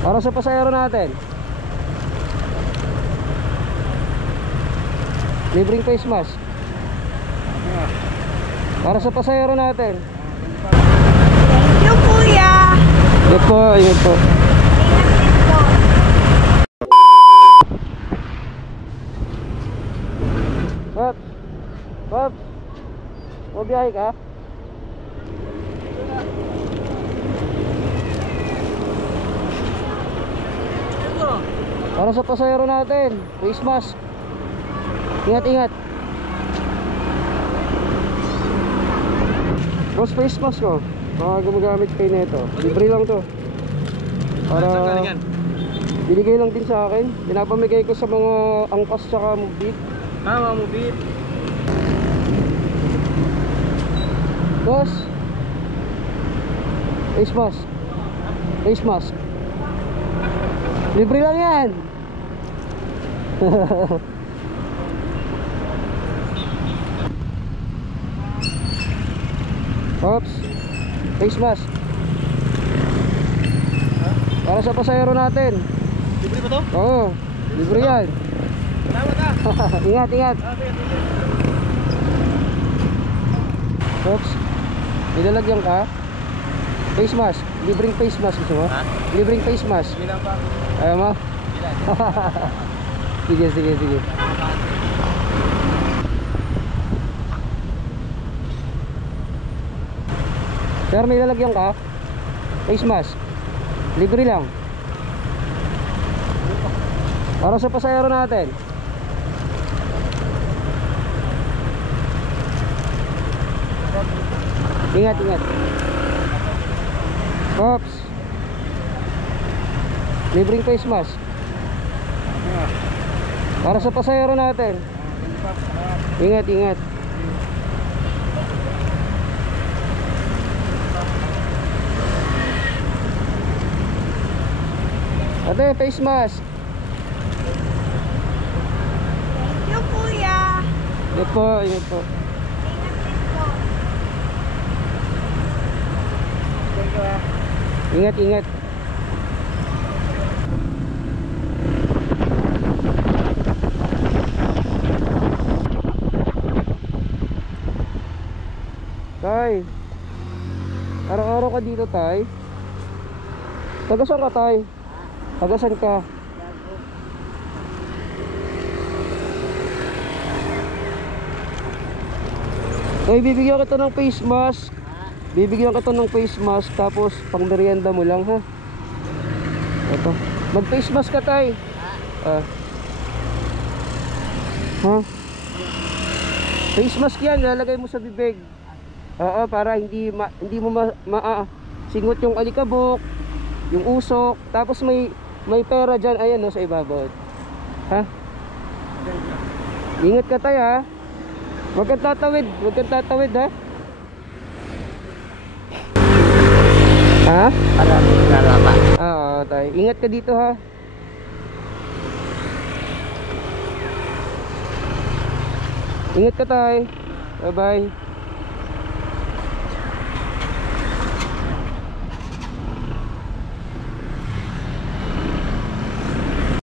Para sa pasahero natin. Libreng face mask. Para sa pasahero natin. Thank you, kuya. Yun po, yun po. Pop, Pop, mabiyahe ka? Para sa pasahero natin, face mask. Ingat, ingat. Boss, face mask ko. Baka gumagamit kayo nito. Libre lang to. Para binigay lang din sa akin. Pinapamigay ko sa mga angkas tsaka mubit. Mga mubit. Boss, face mask. Face mask. Libre lang yan. Oops, face mask. Para sa pasahero natin. Libre ba to? Oo, libre yan. Salamat ah. Ingat, ingat. Oops, nilalagyan ka. Face mask, libreng face mask gusto mo? Ha? Libreng face mask. Bilang pa. Ayaw mo? Sige, sige, sige. Sir, may lalagyan ka? Face mask. Libre lang. Para sa pasahero natin. Ingat, ingat. Oops. Libreng face mask. Para sa pasahero natin. Ingat, ingat. Ate, face mask. Thank you, kuya. Ito po, ito po. Ingat, ingat. Tay, araw-araw ka dito, tay? Taga saan ka, tay? Taga saan ka? Tay, bibigyan kita ng face mask. Bibigyan kita ng face mask, tapos pang merienda mo lang, ha? Ito. Mag face mask ka, tay. Ha? Face mask yan, lalagay mo sa bibig. Oo, para hindi mo singot yung alikabok, yung usok, tapos may pera dyan, ayan no, sa ibabaw. Ha? Ingat ka, tay, ha? Huwag kang tatawid, ha? Ha? Maraming salamat. Oo, tay. Ingat ka dito, ha? Ingat ka, tay. Bye-bye.